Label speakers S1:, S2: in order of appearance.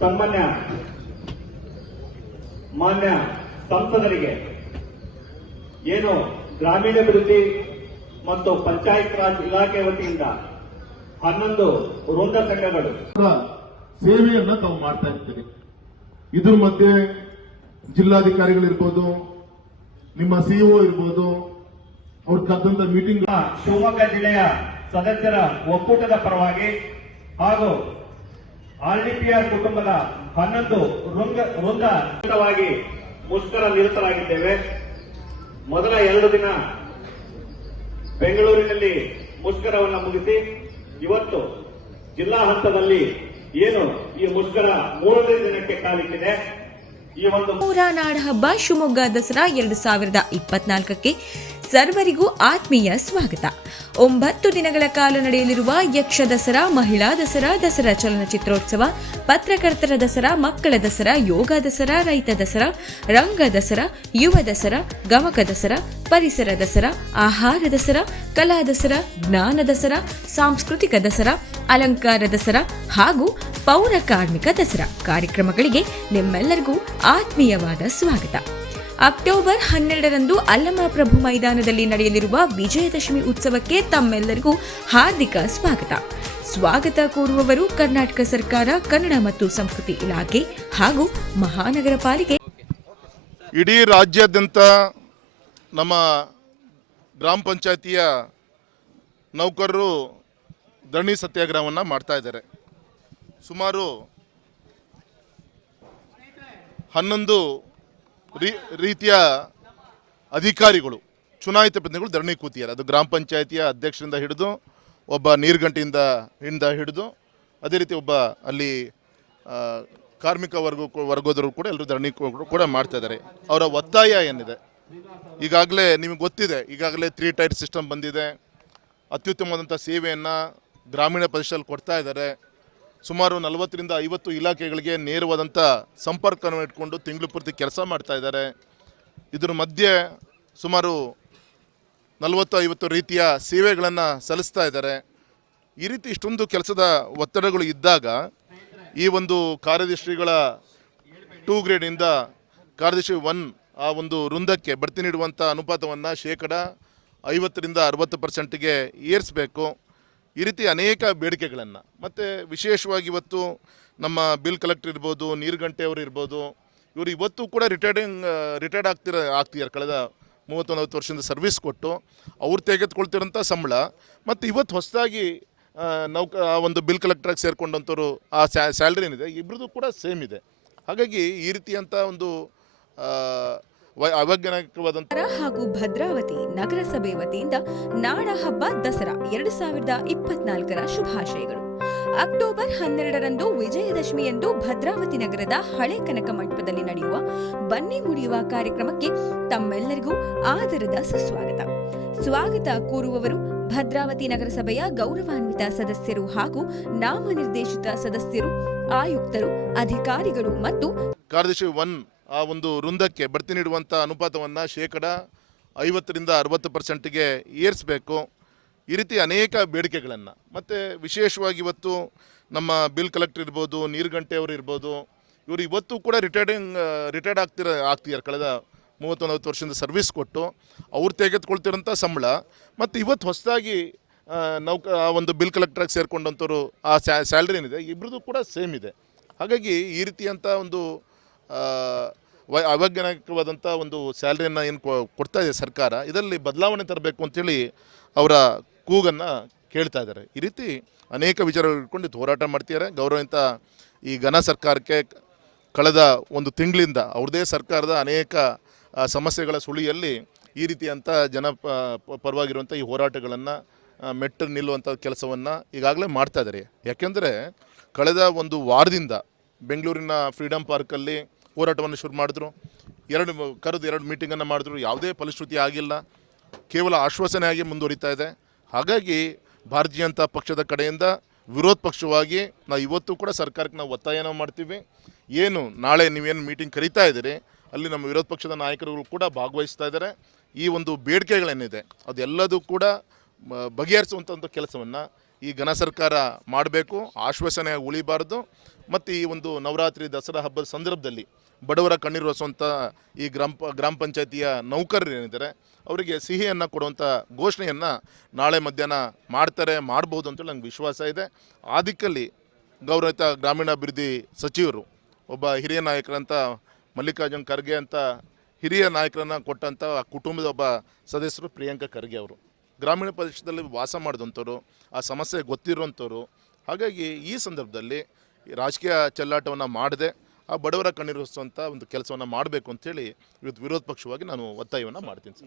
S1: ಸನ್ಮಾನ್ಯ ಮಾನ್ಯ ಸಂಸದರಿಗೆ ಏನು ಗ್ರಾಮೀಣಾಭಿವೃದ್ಧಿ ಮತ್ತು ಪಂಚಾಯತ್ ರಾಜ್ ಇಲಾಖೆ ವತಿಯಿಂದ ಹನ್ನೊಂದು ವೃಂದ ಸಂಘಗಳು.
S2: ಸೇವೆಯನ್ನ ತಾವು ಮಾಡ್ತಾ ಇರ್ತೀರಿ. ಇದ್ರ ಮಧ್ಯೆ ಜಿಲ್ಲಾಧಿಕಾರಿಗಳಿರ್ಬೋದು ನಿಮ್ಮ ಸಿಇಒ ಇರ್ಬೋದು ಅವ್ರ ಕರೆದಂತ ಮೀಟಿಂಗ್
S1: ಶಿವಮೊಗ್ಗ ಜಿಲ್ಲೆಯ ಸದಸ್ಯರ ಒಕ್ಕೂಟದ ಪರವಾಗಿ ಹಾಗೂ ಆರ್ಡಿಪಿಆರ್ ಕುಟುಂಬದ ಹನ್ನೊಂದು ವೃಂಗ ವೃಂದ ವೃಂದವಾಗಿ ಮುಷ್ಕರ ನಿರತರಾಗಿದ್ದೇವೆ. ಮೊದಲ ಎರಡು ದಿನ ಬೆಂಗಳೂರಿನಲ್ಲಿ ಮುಷ್ಕರವನ್ನು ಮುಗಿಸಿ ಇವತ್ತು ಜಿಲ್ಲಾ ಹಂತದಲ್ಲಿ ಏನು ಈ ಮುಷ್ಕರ ಮೂರನೇ ದಿನಕ್ಕೆ ಕಾಲಿಟ್ಟಿದೆ. ಈ ಒಂದು
S3: ಮೂರ ನಾಡಹಬ್ಬ ಶಿವಮೊಗ್ಗ ದಸರಾ ಎರಡು ಸಾವಿರದ ಇಪ್ಪತ್ನಾಲ್ಕಕ್ಕೆ ಸರ್ವರಿಗೂ ಆತ್ಮೀಯ ಸ್ವಾಗತ. ಒಂಬತ್ತು ದಿನಗಳ ಕಾಲ ನಡೆಯಲಿರುವ ಯಕ್ಷ ದಸರಾ, ಮಹಿಳಾ ದಸರಾ ದಸರಾ ಚಲನಚಿತ್ರೋತ್ಸವ, ಪತ್ರಕರ್ತರ ದಸರಾ, ಮಕ್ಕಳ ದಸರಾ, ಯೋಗ ದಸರಾ, ರೈತ ದಸರಾ, ರಂಗ ದಸರಾ, ಯುವ ದಸರಾ, ಗಮಕ ದಸರಾ, ಪರಿಸರ ದಸರಾ, ಆಹಾರ ದಸರಾ, ಕಲಾ ದಸರಾ, ಜ್ಞಾನ ದಸರಾ, ಸಾಂಸ್ಕೃತಿಕ ದಸರಾ ಅಲಂಕಾರ ದಸರಾ ಹಾಗೂ ಪೌರ ಕಾರ್ಮಿಕ ದಸರಾ ಕಾರ್ಯಕ್ರಮಗಳಿಗೆ ನಿಮ್ಮೆಲ್ಲರಿಗೂ ಆತ್ಮೀಯವಾದ ಸ್ವಾಗತ. ಅಕ್ಟೋಬರ್ ಹನ್ನೆರಡರಂದು ಅಲ್ಲಮಪ್ರಭು ಮೈದಾನದಲ್ಲಿ ನಡೆಯಲಿರುವ ವಿಜಯದಶಮಿ ಉತ್ಸವಕ್ಕೆ ತಮ್ಮೆಲ್ಲರಿಗೂ ಹಾರ್ದಿಕ ಸ್ವಾಗತ. ಸ್ವಾಗತ ಕೋರುವವರು ಕರ್ನಾಟಕ ಸರ್ಕಾರ, ಕನ್ನಡ ಮತ್ತು ಸಂಸ್ಕೃತಿ ಇಲಾಖೆ ಹಾಗೂ ಮಹಾನಗರ ಪಾಲಿಕೆ.
S2: ಇಡೀ ರಾಜ್ಯಾದ್ಯಂತ ನಮ್ಮ ಗ್ರಾಮ ಪಂಚಾಯತಿಯ ನೌಕರರು ಧರಣಿ ಸತ್ಯಾಗ್ರಹವನ್ನು ಮಾಡ್ತಾ ಇದ್ದಾರೆ. ಸುಮಾರು ಹನ್ನೊಂದು ರೀ, ರೀತಿಯ ಅಧಿಕಾರಿಗಳು, ಚುನಾಯಿತ ಪ್ರತಿನಿಧಿಗಳು ಧರಣಿ ಕೂತಿದ್ದಾರೆ. ಅದು ಗ್ರಾಮ ಪಂಚಾಯತಿಯ ಅಧ್ಯಕ್ಷರಿಂದ ಹಿಡಿದು, ಒಬ್ಬ ನೀರ್ಗಂಟಿಯಿಂದ ಇಂದ ಹಿಡಿದು, ಅದೇ ರೀತಿ ಒಬ್ಬ ಅಲ್ಲಿ ಕಾರ್ಮಿಕ ವರ್ಗ ವರ್ಗದವರು ಕೂಡ ಎಲ್ಲರೂ ಧರಣಿ ಕೂಡ ಮಾಡ್ತಾ ಇದ್ದಾರೆ. ಅವರ ಒತ್ತಾಯ ಏನಿದೆ? ಈಗಾಗಲೇ ನಿಮಗೆ ಗೊತ್ತಿದೆ, ಈಗಾಗಲೇ ತ್ರೀ ಟೈರ್ ಸಿಸ್ಟಮ್ ಬಂದಿದೆ. ಅತ್ಯುತ್ತಮವಾದಂಥ ಸೇವೆಯನ್ನು ಗ್ರಾಮೀಣ ಪ್ರದೇಶದಲ್ಲಿ ಕೊಡ್ತಾ ಇದ್ದಾರೆ. ಸುಮಾರು ನಲವತ್ತರಿಂದ ಐವತ್ತು ಇಲಾಖೆಗಳಿಗೆ ನೇರವಾದಂಥ ಸಂಪರ್ಕವನ್ನು ಇಟ್ಕೊಂಡು ತಿಂಗಳು ಪೂರ್ತಿ ಕೆಲಸ ಮಾಡ್ತಾ ಇದ್ದಾರೆ. ಇದ್ರ ಮಧ್ಯೆ ಸುಮಾರು ನಲವತ್ತು ಐವತ್ತು ರೀತಿಯ ಸೇವೆಗಳನ್ನು ಸಲ್ಲಿಸ್ತಾ ಇದ್ದಾರೆ. ಈ ರೀತಿ ಇಷ್ಟೊಂದು ಕೆಲಸದ ಒತ್ತಡಗಳು ಇದ್ದಾಗ ಈ ಒಂದು ಕಾರ್ಯದರ್ಶಿಗಳ ಟೂ ಗ್ರೇಡಿಂದ ಕಾರ್ಯದರ್ಶಿ ಒನ್ ಆ ಒಂದು ವೃಂದಕ್ಕೆ ಬಡ್ತಿ ನೀಡುವಂಥ ಅನುಪಾತವನ್ನು ಶೇಕಡ ಐವತ್ತರಿಂದ ಅರವತ್ತು ಪರ್ಸೆಂಟ್ಗೆ ಏರಿಸಬೇಕು. ಈ ರೀತಿ ಅನೇಕ ಬೇಡಿಕೆಗಳನ್ನು. ಮತ್ತು ವಿಶೇಷವಾಗಿ ಇವತ್ತು ನಮ್ಮ ಬಿಲ್ ಕಲೆಕ್ಟರ್ ಇರ್ಬೋದು ನೀರ್ಗಂಟೆ ಅವರು ಇರ್ಬೋದು, ಇವರು ಇವತ್ತು ಕೂಡ ರಿಟೈರ್ಡಿಂಗ್ ರಿಟೈರ್ಡ್ ಆಗ್ತಿರ ಆಗ್ತಿದ್ದಾರೆ ಕಳೆದ ಮೂವತ್ತು ನಲವತ್ತು ವರ್ಷದಿಂದ ಸರ್ವಿಸ್ ಕೊಟ್ಟು ಅವ್ರು ತೆಗೆದುಕೊಳ್ತಿರೋಂಥ ಸಂಬಳ. ಮತ್ತು ಇವತ್ತು ಹೊಸದಾಗಿ ನೌಕ, ಆ ಒಂದು ಬಿಲ್ ಕಲೆಕ್ಟ್ರಾಗಿ ಸೇರಿಕೊಂಡಂಥವ್ರು ಆ ಸ್ಯಾಲ್ರಿ ಏನಿದೆ ಇಬ್ರದ್ದು ಕೂಡ ಸೇಮ್ ಇದೆ. ಹಾಗಾಗಿ ಈ ರೀತಿಯಂಥ ಒಂದು ಅವೈಜ್ಞಾನಿಕವಾದಂಥ
S3: ಹಾಗೂ ಭದ್ರಾವತಿ ನಗರಸಭೆ ವತಿಯಿಂದ ನಾಡ ಹಬ್ಬ ದಸರಾ ಎರಡು ಸಾವಿರದ ಇಪ್ಪತ್ನಾಲ್ಕರ ಶುಭಾಶಯಗಳು. ಅಕ್ಟೋಬರ್ ಹನ್ನೆರಡರಂದು ವಿಜಯದಶಮಿಯಂದು ಭದ್ರಾವತಿ ನಗರದ ಹಳೆ ಕನಕ ಮಂಟಪದಲ್ಲಿ ನಡೆಯುವ ಬನ್ನಿ ಮುಡಿಯುವ ಕಾರ್ಯಕ್ರಮಕ್ಕೆ ತಮ್ಮೆಲ್ಲರಿಗೂ ಆದರದ ಸುಸ್ವಾಗತ. ಸ್ವಾಗತ ಕೋರುವವರು ಭದ್ರಾವತಿ ನಗರಸಭೆಯ ಗೌರವಾನ್ವಿತ ಸದಸ್ಯರು ಹಾಗೂ ನಾಮನಿರ್ದೇಶಿತ ಸದಸ್ಯರು ಆಯುಕ್ತರು ಅಧಿಕಾರಿಗಳು ಮತ್ತು
S2: ಕಾರ್ಯದರ್ಶಿ ಒನ್ ಆ ಒಂದು ವೃಂದಕ್ಕೆ ಬಡ್ತಿ ನೀಡುವಂಥ ಅನುಪಾತವನ್ನು ಶೇಕಡ ಐವತ್ತರಿಂದ ಅರವತ್ತು ಪರ್ಸೆಂಟ್ಗೆ ಏರಿಸಬೇಕು. ಈ ರೀತಿ ಅನೇಕ ಬೇಡಿಕೆಗಳನ್ನು. ಮತ್ತು ವಿಶೇಷವಾಗಿ ಇವತ್ತು ನಮ್ಮ ಬಿಲ್ ಕಲೆಕ್ಟರ್ ಇರ್ಬೋದು ನೀರ್ಗಂಟೆ ಅವರು ಇರ್ಬೋದು, ಇವರು ಇವತ್ತು ಕೂಡ ರಿಟೈರ್ಡಿಂಗ್ ರಿಟೈರ್ಡ್ ಆಗ್ತಿರ ಆಗ್ತಿದ್ದಾರೆ ಕಳೆದ ಮೂವತ್ತು, ನಲವತ್ತು ವರ್ಷದಿಂದ ಸರ್ವಿಸ್ ಕೊಟ್ಟು ಅವ್ರು ತೆಗೆದುಕೊಳ್ತಿರೋಂಥ ಸಂಬಳ. ಮತ್ತು ಇವತ್ತು ಹೊಸದಾಗಿ ನೌಕ, ಆ ಒಂದು ಬಿಲ್ ಕಲೆಕ್ಟ್ರಾಗಿ ಸೇರಿಕೊಂಡಂಥವ್ರು ಆ ಸ್ಯಾಲ್ರಿ ಏನಿದೆ ಇಬ್ರದ್ದು ಕೂಡ ಸೇಮ್ ಇದೆ. ಹಾಗಾಗಿ ಈ ರೀತಿಯಂಥ ಒಂದು ಅವೈಜ್ಞಾನಿಕವಾದಂಥ ಒಂದು ಸ್ಯಾಲ್ರಿಯನ್ನು ಏನು ಕೊಡ್ತಾ ಇದೆ ಸರ್ಕಾರ, ಇದರಲ್ಲಿ ಬದಲಾವಣೆ ತರಬೇಕು ಅಂತೇಳಿ ಅವರ ಕೂಗನ್ನು ಕೇಳ್ತಾ ಇದ್ದಾರೆ. ಈ ರೀತಿ ಅನೇಕ ವಿಚಾರಗಳು ಇಟ್ಕೊಂಡು ಹೋರಾಟ ಮಾಡ್ತಿದ್ದಾರೆ. ಗೌರವಿತ ಈ ಘನ ಸರ್ಕಾರಕ್ಕೆ ಕಳೆದ ಒಂದು ತಿಂಗಳಿಂದ ಅವ್ರದ್ದೇ ಸರ್ಕಾರದ ಅನೇಕ ಸಮಸ್ಯೆಗಳ ಸುಳಿಯಲ್ಲಿ ಈ ರೀತಿಯಂಥ ಜನ ಪರವಾಗಿರುವಂಥ ಈ ಹೋರಾಟಗಳನ್ನು ಮೆಟ್ಟು ನಿಲ್ಲುವಂಥ ಕೆಲಸವನ್ನು ಈಗಾಗಲೇ ಮಾಡ್ತಾ ಇದ್ದಾರೆ. ಯಾಕೆಂದರೆ ಕಳೆದ ಒಂದು ವಾರದಿಂದ ಬೆಂಗಳೂರಿನ ಫ್ರೀಡಮ್ ಪಾರ್ಕಲ್ಲಿ ಹೋರಾಟವನ್ನು ಶುರು ಮಾಡಿದ್ರು. ಎರಡು ಕರೆದು ಎರಡು ಮೀಟಿಂಗನ್ನು ಮಾಡಿದ್ರು. ಯಾವುದೇ ಫಲಶ್ರುತಿ ಆಗಿಲ್ಲ. ಕೇವಲ ಆಶ್ವಾಸನೆಯಾಗಿ ಮುಂದುವರಿತಾ ಇದೆ. ಹಾಗಾಗಿ ಭಾರತೀಯ ಜನತಾ ಪಕ್ಷದ ಕಡೆಯಿಂದ ವಿರೋಧ ಪಕ್ಷವಾಗಿ ನಾವು ಇವತ್ತು ಕೂಡ ಸರ್ಕಾರಕ್ಕೆ ನಾವು ಒತ್ತಾಯನ ಮಾಡ್ತೀವಿ. ಏನು, ನಾಳೆ ನೀವೇನು ಮೀಟಿಂಗ್ ಕರೀತಾ ಇದ್ದೀರಿ, ಅಲ್ಲಿ ನಮ್ಮ ವಿರೋಧ ಪಕ್ಷದ ನಾಯಕರುಗಳು ಕೂಡ ಭಾಗವಹಿಸ್ತಾ ಇದ್ದಾರೆ. ಈ ಒಂದು ಬೇಡಿಕೆಗಳೇನಿದೆ, ಅದೆಲ್ಲದೂ ಕೂಡ ಬಗೆಹರಿಸುವಂಥ ಕೆಲಸವನ್ನು ಈ ಘನ ಸರ್ಕಾರ ಮಾಡಬೇಕು. ಆಶ್ವಾಸನೆ ಉಳಿಬಾರ್ದು. ಮತ್ತು ಈ ಒಂದು ನವರಾತ್ರಿ ದಸರಾ ಹಬ್ಬದ ಸಂದರ್ಭದಲ್ಲಿ ಬಡವರ ಕಣ್ಣೀರಿಸುವಂಥ ಈ ಗ್ರಾಮ ಗ್ರಾಮ ಪಂಚಾಯತಿಯ ನೌಕರರು ಏನಿದ್ದಾರೆ, ಅವರಿಗೆ ಸಿಹಿಯನ್ನು ಕೊಡುವಂಥ ಘೋಷಣೆಯನ್ನು ನಾಳೆ ಮಧ್ಯಾಹ್ನ ಮಾಡ್ತಾರೆ, ಮಾಡ್ಬೋದು ಅಂತೇಳಿ ನಂಗೆ ವಿಶ್ವಾಸ ಇದೆ. ಆ ದಿಕ್ಕಲ್ಲಿ ಗೌರವಿತ ಗ್ರಾಮೀಣಾಭಿವೃದ್ಧಿ ಸಚಿವರು ಒಬ್ಬ ಹಿರಿಯ ನಾಯಕರಂತ ಮಲ್ಲಿಕಾರ್ಜುನ್ ಖರ್ಗೆ ಅಂತ ಹಿರಿಯ ನಾಯಕರನ್ನು ಕೊಟ್ಟಂಥ ಆ ಕುಟುಂಬದ ಒಬ್ಬ ಸದಸ್ಯರು ಪ್ರಿಯಾಂಕಾ ಖರ್ಗೆ ಅವರು. ಗ್ರಾಮೀಣ ಪ್ರದೇಶದಲ್ಲಿ ವಾಸ ಮಾಡಿದಂಥವ್ರು, ಆ ಸಮಸ್ಯೆ ಗೊತ್ತಿರುವಂಥವ್ರು. ಹಾಗಾಗಿ ಈ ಸಂದರ್ಭದಲ್ಲಿ ರಾಜಕೀಯ ಚೆಲ್ಲಾಟವನ್ನು ಮಾಡದೆ ಆ ಬಡವರ ಕಣ್ಣೀರಿಸುವಂಥ ಒಂದು ಕೆಲಸವನ್ನು ಮಾಡಬೇಕು ಅಂತೇಳಿ ಇವತ್ತು ವಿರೋಧ ಪಕ್ಷವಾಗಿ ನಾನು ಒತ್ತಾಯವನ್ನು ಮಾಡ್ತೀನಿ ಸರ್.